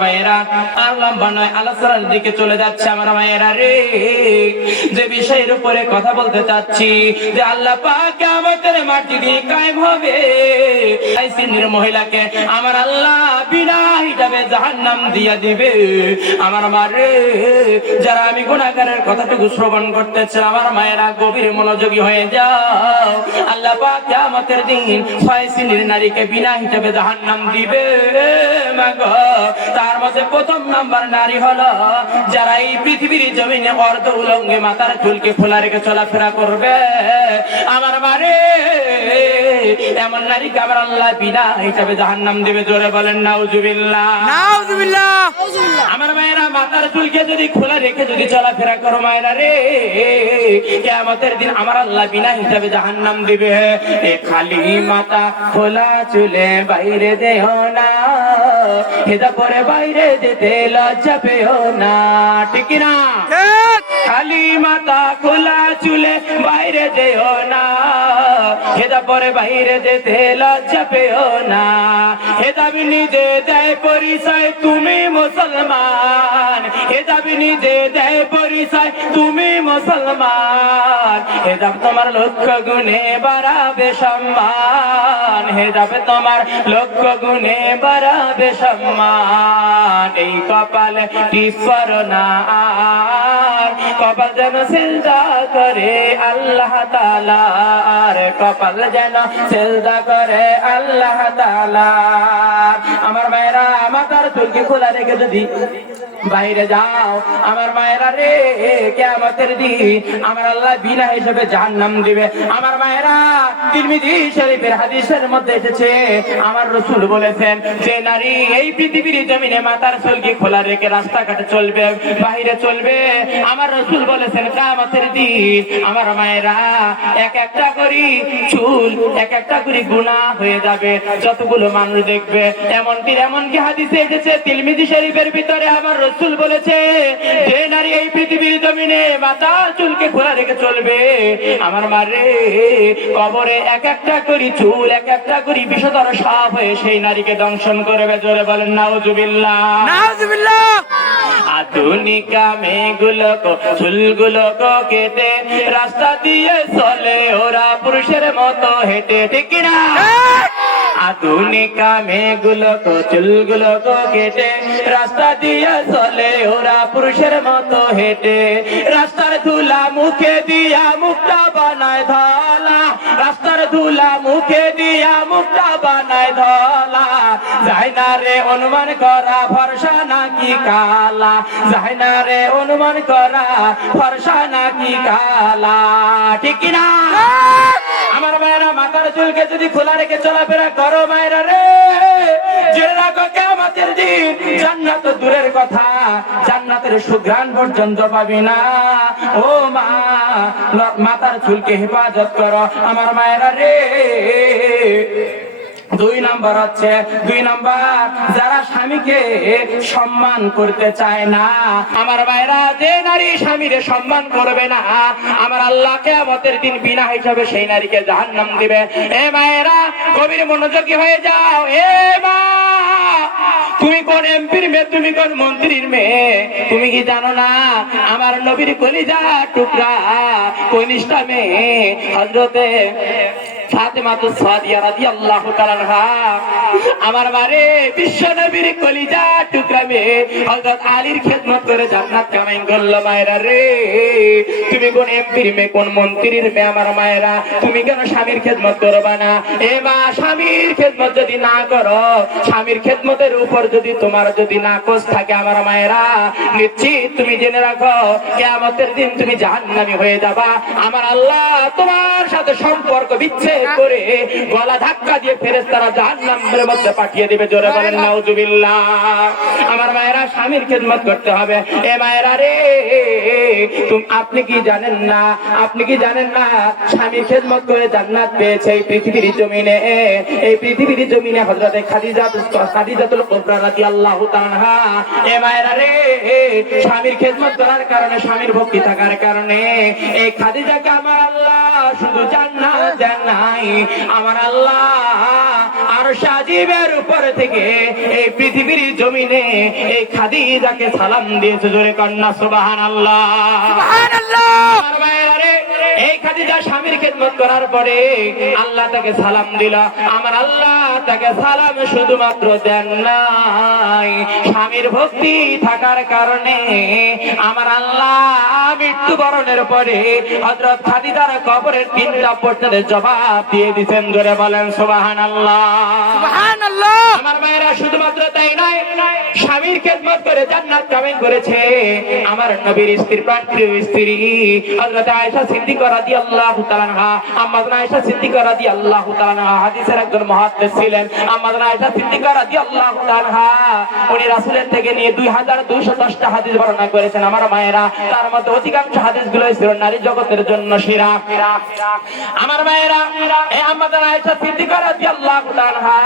ভাইয়েরা আর লম্বা নয়, আলোচনার দিকে চলে যাচ্ছে আমার ভাইয়েরা রে। যে বিষয়ের উপরে কথা বলতে চাচ্ছি যে আল্লাহ পাক কিয়ামতের মাটি দিয়ে কায়েম হবে, এই শ্রেণীর মহিলাকে আমার আল্লাহ বিনা হিসাবে জাহান্নাম দিয়া দিবে। আমার মারে, যারা আমি গুনাহগারের কথাটুকু শ্রবণ করতেছে আমার মায়েরা গভীর মনোযোগী হয়ে যাও। আল্লাহ পাক কিয়ামতের দিন 6 শ্রেণীর নারীকে বিনা হিসাবে জাহান্নাম দিবে। মাগো, তার মধ্যে প্রথম নাম্বার নারী হলো যারা এই পৃথিবীর জমিনে অর্ধ উলঙ্গে মাথার চুলকে খোলা রেখে চলাফেরা করবে। আমার মারে, এমন নারীকে আমার আল্লাহ বিনা হিসাবে জাহান্নাম দিবে। জোরে বলেন নাউজুবিল্লাহ, নাউজুবিল্লাহ। আমার মায়েরা মাথার চুলকে যদি খোলা রেখে যদি চলাফেরা করো মায়েরা রে, কিয়ামতের দিন আমার আল্লাহ বিনা হিসাবে জাহান্নাম দিবে। এ খালি মাথা খোলা চুলে বাইরে দেও না, হেদা পরে বাইরে যেতে লজ্জা পেও না, ঠিক না? খালি মাথা খোলা চুলে বাইরে যেও না, হেদা পরে বাইরে যেতে লজ্জা পেও না। হেদাবি নিজে দেয় পরিচয় তুমি মুসলমান, হেদাবি নিজে দেয় পরিচয় তুমি মুসলমান। হেদাব তোমার লক্ষ গুণে বাড়াবে সম্মান, হেদাবে তোমার লক্ষ গুণে বাড়াবে সম্মান। এই কপাল টিপর না আর, কপাল যেন সিজদা করে আল্লাহ তাআলা, আর কপাল যেন সিজদা করে আল্লাহ তাআলা। আমার মায়েরা মাথার চুলকে খোলা রেখে যদি বাইরে যাও আমার মায়েরা রে, কিয়ামতের দিন আমার আল্লাহ বিনা হিসাবে জাহান্নাম দিবে। আমার মায়েরা, তিরমিজি শরীফের হাদিসের মধ্যে এসেছে আমার রাসূল বলেছেন যে নারী এই পৃথিবীর জমিনে মাথার চুলকে খোলা রেখে রাস্তাঘাটে চলবে, বাইরে চলবে, আমার রাসূল বলেছেন কিয়ামতের দিন আমার মায়েরা এক একটা করে চুল, এক একটা করে গুনাহ হয়ে যাবে যতগুলো মানুষ দেখবে। এমনকি হাদিসে এসেছে তিরমিজি শরীফের ভিতরে আমার রাসূল বলেছে যে নারী এই পৃথিবীর জমিনে মাথার চুলকে খোলা রেখে চলবে আমার মারে, কবরে এক একটা করে চুল, এক একটা করে বিষধর সাপ হয়ে সেই নারীকে দংশন করবে। জোরে বলেন নাউজুবিল্লাহ, নাউজুবিল্লাহ। আধুনিকা মেয়েগুলো চুলগুলো কেটে রাস্তা দিয়ে চলে ওরা পুরুষের মতো হেঁটে, ঠিক না? আধুনিকা মেয়েগুলো চুলগুলো কেটে রাস্তা দিয়ে চলে ওরা পুরুষের মতো হেঁটে। রাস্তার ধুলা মুখে দিয়া মুখটা বানায় ধলা, রাস্তার ধুলা মুখে দিয়া মুখটা বানায় ধলা। যায় না রে অনুমান করা ফর্সা নাকি কালা, যায় না রে অনুমান করা ফর্সা নাকি কালা, ঠিক না? আমার মায়েরা মাথার চুলকে যদি খোলা রেখে চলাফেরা করো মায়েরা রে, জেনে রাখো কিয়ামতের দিন জান্নাত তো দূরের কথা, জান্নাতের সুঘ্রাণ পর্যন্ত পাবি না। ও মা, মাথার চুলকে হেফাজত করো আমার মায়েরা রে। 2 নাম্বার হচ্ছে, 2 নাম্বার যারা স্বামীকে সম্মান করতে চায় না আমার ভাইরা, যে নারী স্বামীর সম্মান করবে না আমার আল্লাহ কিয়ামতের দিন বিনা হিসাবে সেই নারীকে জাহান্নাম দিবে। এ মায়েরা গভীর মনোযোগী হয়ে যাও। এ মা, তুমি কোন এমপির মেয়ে, তুমি কোন মন্ত্রীর মেয়ে, তুমি কি জানো না আমার নবীর কলিজা টুকরা কনিষ্ঠা মেয়ে হযরতে ফাতেমাতুস সাদিয়া রাদিয়াল্লাহু তাআলা আনহা আমার বারে বিশ্ব নবীর কলিজা টুকরা মেয়ে হযরত আলীর খেদমত করে জান্নাত কামাই করলো। মায়েরা রে, তুমি কোন এমপির মেয়ে, কোন মন্ত্রীর মেয়ে আমার মায়েরা, তুমি কেন স্বামীর খেদমত করবা না? এ মা, স্বামীর খেদমত যদি না করো, স্বামীর খেদমতের উপর যদি তোমার যদি নাকচ থাকে আমার মায়েরা, নিশ্চিত তুমি জেনে রাখো কিয়ামতের দিন তুমি জাহান্নামী হয়ে যাবা। আমার আল্লাহ তোমার সাথে সম্পর্ক বিচ্ছেদ করে গলা ধাক্কা দিয়ে ফেরেশতারা জাহান্নামের মধ্যে পাঠিয়ে দিবে। জোরে বলেন নাউজুবিল্লাহ। আমার মায়েরা, স্বামীর খেদমত করতে হবে। এ মায়েরা রে, আপনি কি জানেন না, আপনি কি জানেন না স্বামীর খেদমত করে জান্নাত পেয়েছে এই পৃথিবীর জমিনে, এই পৃথিবীর জমিনে হযরতে খাদিজাতুল কুবরা রাদিয়াল্লাহু তাআলা আনহা। এ মায়েরা রে, স্বামীর খেদমত করার কারণে, স্বামীর ভক্তি থাকার কারণে এই খাদিজাকে আমার আল্লাহ শুধু জান্নাত দেন নাই, আমার আল্লাহ আরশ আজিম গায়েবের উপর থেকে এই পৃথিবীর জমিনে এই খাদিজাকে সালাম দিয়েছে, জোরে কন্যা সুবহানাল্লাহ। সুবহানাল্লাহ। আমার মায়েরা রে, এই খাদিজা স্বামীর খেদমত করার পরে আল্লাহ তাকে সালাম দিল। আমার আল্লাহ তাকে সালাম শুধুমাত্র দেন নাই, স্বামীর ভক্তি থাকার কারণে আমার আল্লাহ মৃত্যুবরণের পরে হযরত খাদিজার কবরের 3টা প্রশ্নের জবাব দিয়ে দিয়েছেন, জোরে বলেন সুবহানাল্লাহ। সুবহানাল্লাহ। আমার মায়েরা শুধুমাত্র তাই নয়, স্বামীর খেদমত করে জান্নাত কামাই করেছে আমার নবীর স্ত্রী, প্রাণপ্রিয় স্ত্রী হযরত আয়েশা সিদ্দিকা রাদিয়াল্লাহু তাআলা আনহা। আম্মা জান আয়েশা সিদ্দিকা রাদিয়াল্লাহু তাআলা আনহা হাদিসের একজন মুহাদ্দিস ছিলেন। আম্মা জান আয়েশা সিদ্দিকা রাদিয়াল্লাহু তাআলা আনহা উনি রাসূলের থেকে নিয়ে 2210টা হাদিস বর্ণনা করেছেন। আমার মায়েরা, তার মধ্যে অধিকাংশ হাদিসগুলো ছিল নারী জগতের জন্য সেরা। আমার মায়েরা, এই আম্মা জান আয়েশা সিদ্দিকা রাদিয়াল্লাহু তাআলা আনহা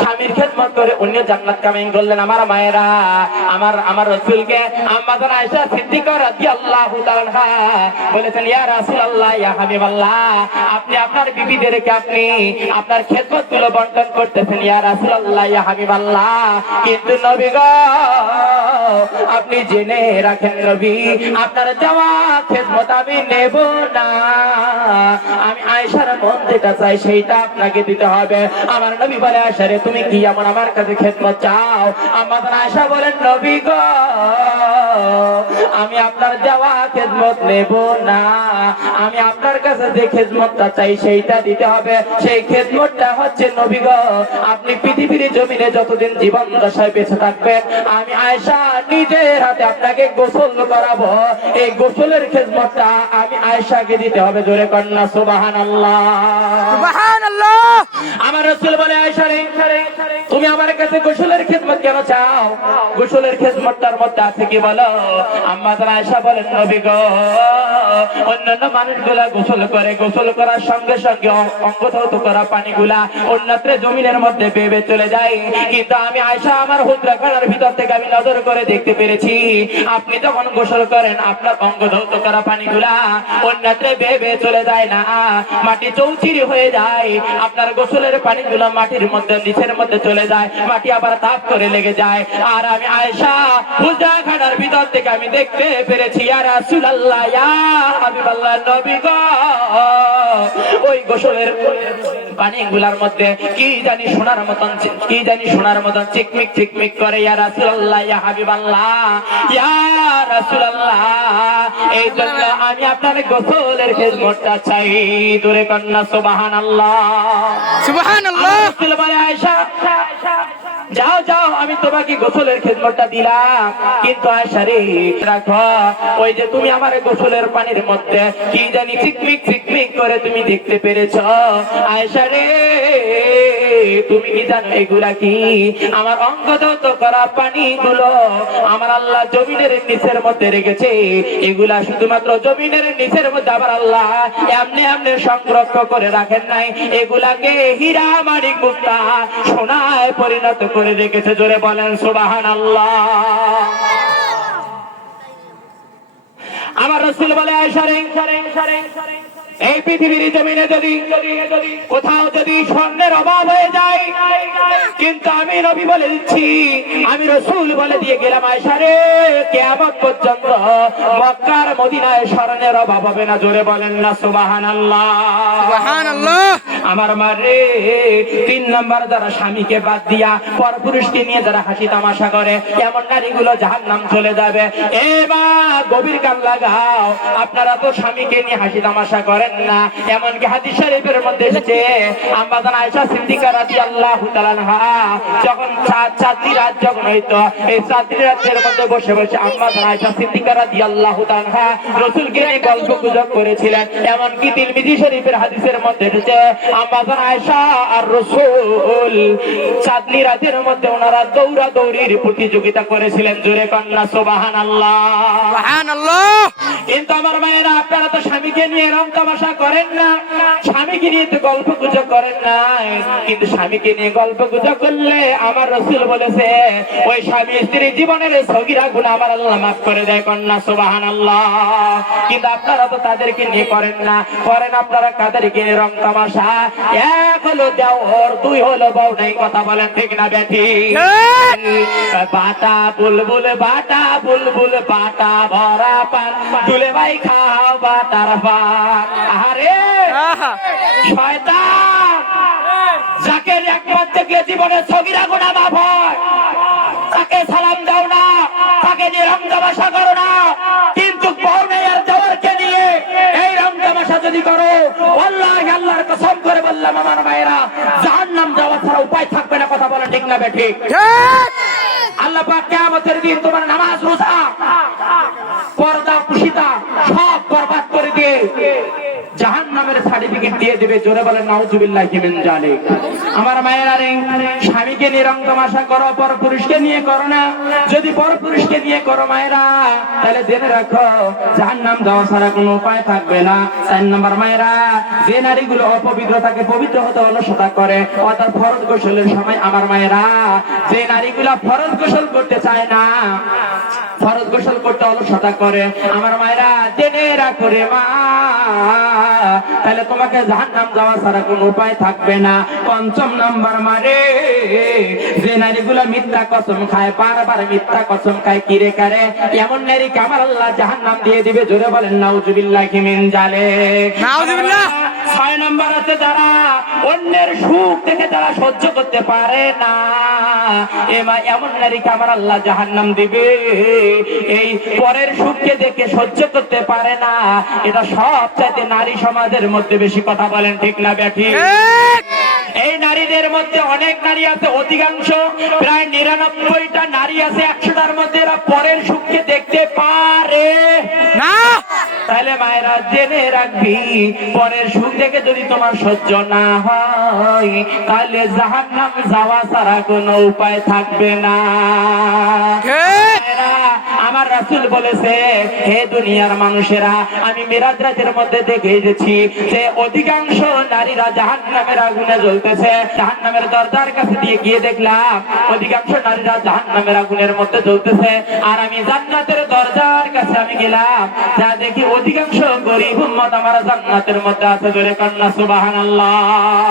স্বামীর খেদমত করে উনি জান্নাত কামাই করলেন। আমার মায়েরা, আমার রাসূলকে আম্মা জান আয়েশা সিদ্দিকা রাদিয়াল্লাহু তাআলা আনহা বলেছেন, ইয়া রাসূলুল্লাহ, ইয়া হাবিবাল্লাহ, আপনি আপনার বিবিদেরকে আপনি আপনার খেদমতগুলো বন্টন করতেছেন ইয়া রাসূলুল্লাহ, ইয়া হাবিবাল্লাহ, কিন্তু নবী গো, আপনি জেনে রাখেন নবী, আপনার দেওয়া খেদমত আমি নেব না, আমি আয়েশার মন যেটা চাই সেইটা আপনাকে দিতে হবে। আমার নবী বলে, আয়েশা রে, তুমি কি এমন আমার কাছে খেদমত চাও? আমার আয়েশা বলেন, নবী গো, আমি আপনার দেওয়া খেদমত নেব না, আমি আপনার কাছে যে খেদমতটা চাই সেইটা দিতে হবে। সেই খেদমতটা হচ্ছে নবী গো, আপনি পৃথিবীর জমিনে যতদিন জীবন দশায় বেঁচে থাকবেন আমি আয়েশা নিজের হাতে আপনাকে গোসল করাবো, এই গোসলের খেদমতটা আমি আয়েশাকে দিতে হবে, জোরে কন্যা সুবহানাল্লাহ। সুবহানাল্লাহ। আমার রাসূল বলে, আয়েশা রে, তুমি আমার কাছে গোসলের খেদমত কেন চাও? গোসলের খেদমতটার মধ্যে আছে কি বলো? আম্মা জান আয়েশা বলেন, নবী গো, অন্যান্য মানুষগুলা গোসল করে, গোসল করার সঙ্গে সঙ্গে অঙ্গ ধৌত করা পানিগুলা অন্যত্র জমিনের মধ্যে বেয়ে চলে যায়, কিন্তু আমি আয়েশা আমার হুজরাখানার ভিতর থেকে আমি নজর করে দেখতে পেরেছি, আপনি যখন গোসল করেন আপনার অঙ্গ ধৌত করা পানিগুলা অন্যত্র বেয়ে চলে যায় না, মাটি চৌচির হয়ে যায়, আপনার গোসলের পানিগুলো মাটির মধ্যে নিচের মধ্যে চলে যায়, মাটি আবার তাপ করে লেগে যায়। আর আমি আয়েশা হুজরাখানার ভিতর থেকে আমি দেখতে পেরেছি, ইয়া রাসূলুল্লাহ, ইয়া হাবিবাল্লাহ, নবী গো, ওই গোসলের পানিগুলার মধ্যে কি জানি সোনার মতন চিকমিক চিকমিক করে। ইয়া রাসূলুল্লাহ, ইয়া হাবিবাল্লাহ, ইয়া রাসূলুল্লাহ, এই জন্য আমি আপনার গোসলের খেদমতটা চাই, জোরে কন্যা সুবহানাল্লাহ। সুবহানাল্লাহ। রাসূল বলে, আয়েশা যাও যাও, আমি তোমাকে গোসলের খেদমতটা দিলাম, কিন্তু আয়েশা রে, রাখো, ওই যে তুমি আমার গোসলের পানির মধ্যে কি জানি চিকমিক চিকমিক করে তুমি দেখতে পেরেছ, আয়েশা রে, তুমি কি জানো এগুলা কি? আমার অঙ্গ ধৌত করা পানিগুলো আমার আল্লাহ জমিনের নিচের মধ্যে রেখেছে, এগুলা শুধুমাত্র জমিনের নিচের মধ্যে আবার আল্লাহ এমনি এমনি সংরক্ষণ করে রাখেন নাই, এগুলাকে হীরা মানিক মুক্তা সোনায় পরিণত করে রেখেছে, জোরে বলেন সুবহানাল্লাহ। আমার রাসূল বলে, আয়েশা রে, এই পৃথিবীর জমিনে যদি কোথাও যদি স্বর্ণের অভাব হয়ে যায়, কিন্তু আমি নবী বলে দিচ্ছি, আমি রাসূল বলে দিয়ে গেলাম, আয়েশা রে, কিয়ামত পর্যন্ত মক্কার মদিনায় স্বর্ণের অভাব হবে না, জোরে বলেন না সুবহানাল্লাহ। সুবহানাল্লাহ। আমার মারে, 3 নাম্বার যারা স্বামীকে বাদ দিয়া পরপুরুষকে নিয়ে যারা হাসি তামাশা করে, এমন নারীগুলো জাহান্নাম চলে যাবে। এবার গভীর কান লাগাও, আপনারা তো স্বামীকে নিয়ে হাসি তামাশা করেন না, এমনকি হাদিস শরীফের মধ্যে এসেছে, আম্মা জান আয়েশা সিদ্দিকা রাদিয়াল্লাহু তাআলা আনহা যখন চাঁদনি রাত যখন হইতো, এই চাঁদনি রাতের মধ্যে বসে বসে আম্মা জান আয়েশা সিদ্দিকা রাদিয়াল্লাহু তাআলা আনহা রাসূলকে নিয়ে গল্প গুজব করেছিলেন। এমনকি তিরমিজি শরীফের হাদিসের মধ্যে এসেছে, আম্মা জান আয়েশা আর রাসূল চাঁদনি রাতের মধ্যে ওনারা দৌড়াদৌড়ির প্রতিযোগিতা করেছিলেন, জোরে কন্যা সুবহানাল্লাহ। সুবহানাল্লাহ। কিন্তু আমার মায়েরা, আপনারা তো স্বামীকে নিয়ে রং তামাশা তামাশা করেন না, স্বামীকে নিয়ে তো গল্প গুজব করেন না, কিন্তু স্বামীকে নিয়ে গল্প গুজব করলে আমার রাসূল বলেছে ওই স্বামী স্ত্রী জীবনের সগীরা গুনাহ আমার আল্লাহ মাফ করে দেয়। কন্যা সুবহানাল্লাহ। কিন্তু আপনারা তো তাদেরকে নিয়ে করেন না, করেন আপনারা কাদেরকে নিয়ে? রং তামাশা। এক হলো দেওর, দুই হলো বউ নাই। কথা বলেন ঠিক না বেঠি? বাটা বুলবুল বাটা বুলবুল বাটা ভরা পান, দুলে ভাই খাও বাটার পান। আরে আহা শয়তান, যাকে একবার দেখলে জীবনের সগীরা গুনাহ মাফ হয়, তাকে সালাম দাও না, তাকে নিয়ে রং তামাশা করো না। কিন্তু বউ নেই আর দেওরকে নিয়ে এই রং তামাশা যদি করো, আল্লাহ আল্লাহর কসম করে বললাম আমার মায়েরা, জাহান্নাম যাওয়া ছাড়া উপায় থাকবে না। কথা বলেন ঠিক না বেঠিক? ঠিক। আল্লাহ পাক কিয়ামতের দিন তোমার নামাজ রোজা পর্দা কুশিতা সব বরবাদ করে দিয়ে জাহান্নামের সার্টিফিকেট দিয়ে দিবে। জোরে বলেন নাউজুবিল্লাহি মিন যালিক। আমার মায়েরা রে, স্বামীকে নিয়ে রং তামাশা করো, পর পুরুষকে নিয়ে করো না। যদি পর পুরুষকে নিয়ে করো মায়েরা, তাহলে জেনে রাখো জাহান্নাম যাওয়া ছাড়া কোনো উপায় থাকবে না। 4 নম্বর মায়েরা, যে নারীগুলো অপবিত্র তাকে পবিত্র হতে অলসতা করে, অর্থাৎ ফরজ গোসলের সময় আমার মায়েরা, যে নারীগুলো ফরজ গোসল করতে চায় না, ফরজ গোসল করতে অলসতা করে, আমার মায়েরা জেনে রাখো রে মা, তাহলে তোমাকে জাহান্নাম যাওয়া ছাড়া কোনো উপায় থাকবে না। 5 নম্বর মারে, যে নারীগুলো মিথ্যা কসম খায়, বারবার মিথ্যা কসম খায়, কিরে কারে, এমন নারীকে আমার আল্লাহ জাহান্নাম দিয়ে দিবে। জোরে বলেন নাউজুবিল্লাহি মিন যালিক। নাউজুবিল্লাহ। 6 নম্বর আছে যারা অন্যের সুখ দেখে যারা সহ্য করতে পারে না, এমন নারীকে আমার আল্লাহ জাহান্নাম দিবে। এই পরের সুখকে দেখে সহ্য করতে পারে না, এটা সবচাইতে নারী সমাজের মধ্যে বেশি। কথা বলেন ঠিক না বেঠি? ঠিক। এই নারীদের মধ্যে অনেক নারী আছে, অধিকাংশ প্রায় 99টা নারী আছে 100টার মধ্যে, এরা পরের সুখকে দেখতে পারে না। তাহলে মায়েরা জেনে রাখবি, পরের সুখ দেখে যদি তোমার সহ্য না হয়, তাহলে জাহান্নাম যাওয়া ছাড়া কোনো উপায় থাকবে না। ঠিক। মায়েরা, আমার রাসূল বলেছে, হে দুনিয়ার মানুষেরা, আমি মিরাজ রাতের মধ্যে দেখে এসেছি যে অধিকাংশ নারীরা জাহান্নামের আগুনে জ্বলতেছে। জাহান্নামের দরজার কাছে দিয়ে গিয়ে দেখলাম অধিকাংশ নারীরা জাহান্নামের আগুনের মধ্যে জ্বলতেছে। আর আমি জান্নাতের দরজার কাছে আমি গেলাম, যা দেখি অধিকাংশ গরীব উম্মত আমার জান্নাতের মধ্যে আছে। জোরে কন্যা সুবহানাল্লাহ।